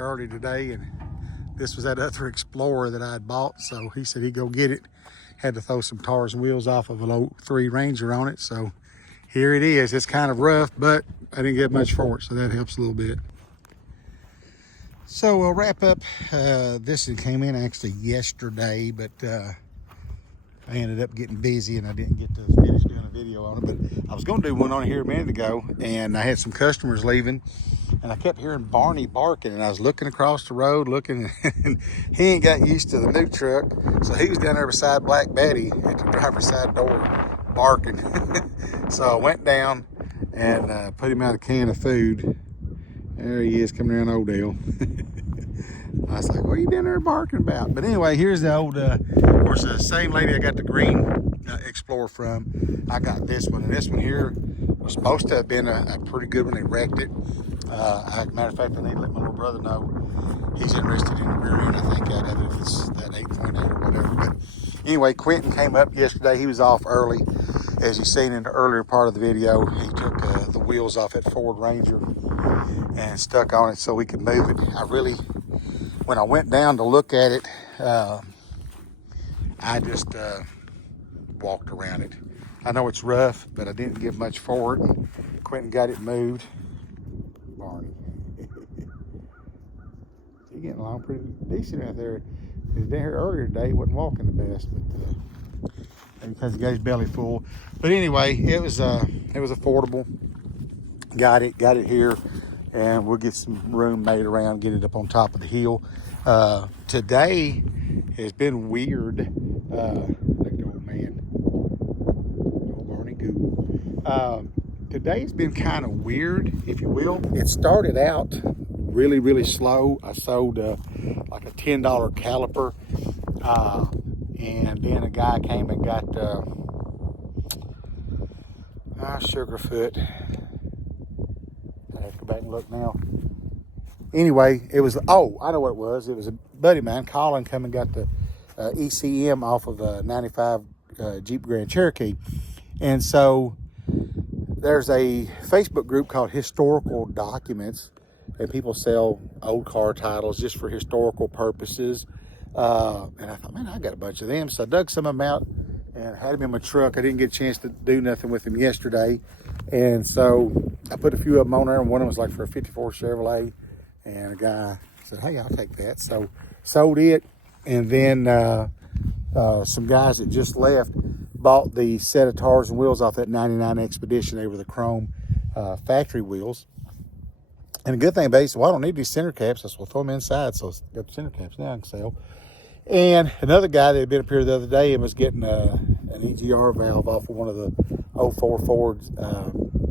early today, and this was that other Explorer that I had bought. So he said he'd go get it. Had to throw some tires and wheels off of a 03 Ranger on it. So here it is. It's kind of rough, but I didn't get much for it, so that helps a little bit. So we'll wrap up. This one came in actually yesterday, but I ended up getting busy and I didn't get to finish doing a video on it. But I was going to do one on it here a minute ago, and I had some customers leaving, and I kept hearing Barney barking, and I was looking across the road, looking, and he ain't got used to the new truck, so he was down there beside Black Betty at the driver's side door barking. So I went down and put him out a can of food. There he is coming around Odell. I was like, what are you down there barking about? But anyway, here's the old, of course, the same lady I got the green Explorer from. I got this one, and this one here was supposed to have been a pretty good one. They wrecked it. Matter of fact, I need to let my little brother know. He's interested in the rear end, I think, out of it, if it's that 8.8 or whatever. But anyway, Quentin came up yesterday. He was off early. As you've seen in the earlier part of the video, he took the wheels off that Ford Ranger and stuck on it so we could move it. When I went down to look at it, I just walked around it. I know it's rough, but I didn't give much for it. And Quentin got it moved. Barney. He's getting along pretty decent out there. He was down here earlier today. He wasn't walking the best, but because he got his belly full. But anyway, it was affordable. Got it here, and we'll get some room made around, get it up on top of the hill. Today has been weird. Look at the old man, old Barney Google. Today's been kind of weird, if you will. It started out really slow. I sold like a $10 caliper, and then a guy came and got Sugarfoot. I have to go back and look now. Anyway, it was, oh, I know what it was. It was a buddy of mine, Colin, come and got the ECM off of a 95 Jeep Grand Cherokee. And so there's a Facebook group called Historical Documents, and people sell old car titles just for historical purposes. And I thought, man, I got a bunch of them. So I dug some of them out and had them in my truck. I didn't get a chance to do nothing with them yesterday. And so I put a few of them on there, and one of them was like for a 54 Chevrolet. And a guy said, hey, I'll take that. So sold it. And then some guys that just left bought the set of tires and wheels off that 99 Expedition. They were the chrome factory wheels. And the good thing about it, well, I don't need these center caps. I said, well, throw them inside. So I got the center caps now I can sell. And another guy that had been up here the other day and was getting an EGR valve off of one of the 04 Ford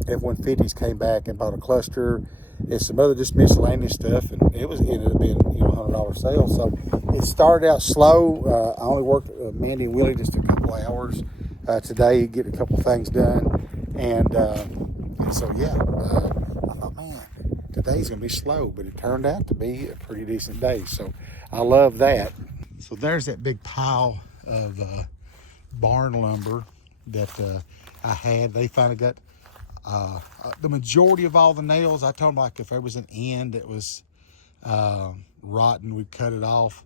F-150s came back and bought a cluster and some other just miscellaneous stuff. And it ended up being, $100 sale. So it started out slow. I only worked Mandy and Willie just a couple hours today, getting a couple things done. And so, yeah, I thought, man, today's going to be slow, but it turned out to be a pretty decent day. So I love that. So there's that big pile of barn lumber that I had. They finally got the majority of all the nails. I told them, like, if there was an end that was rotten, we'd cut it off.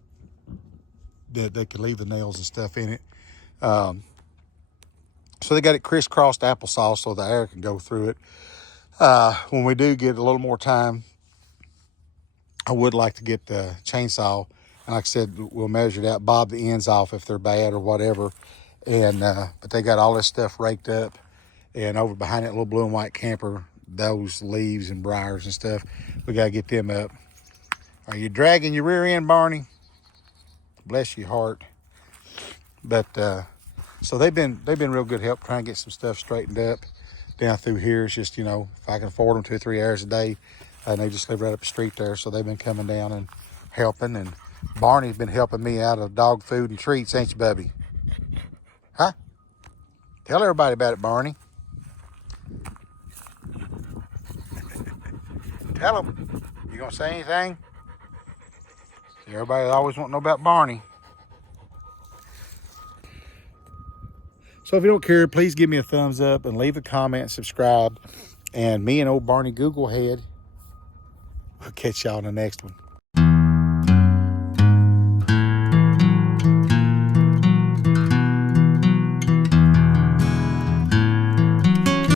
That they could leave the nails and stuff in it. So they got it crisscrossed applesauce so the air can go through it. When we do get a little more time, I would like to get the chainsaw. And like I said, we'll measure it out, bob the ends off if they're bad or whatever. And but they got all this stuff raked up. And over behind that little blue and white camper, those leaves and briars and stuff, we got to get them up. Are you dragging your rear end, Barney? Bless your heart. But so they've been real good help trying to get some stuff straightened up down through here. It's just, if I can afford them 2 or 3 hours a day, and they just live right up the street there. So they've been coming down and helping. And Barney's been helping me out of dog food and treats, ain't you, Bubby? Huh? Tell everybody about it, Barney. Tell them. You gonna say anything? Everybody always want to know about Barney. So if you don't care, please give me a thumbs up and leave a comment and subscribe. And me and old Barney Googlehead, we'll catch y'all in the next one.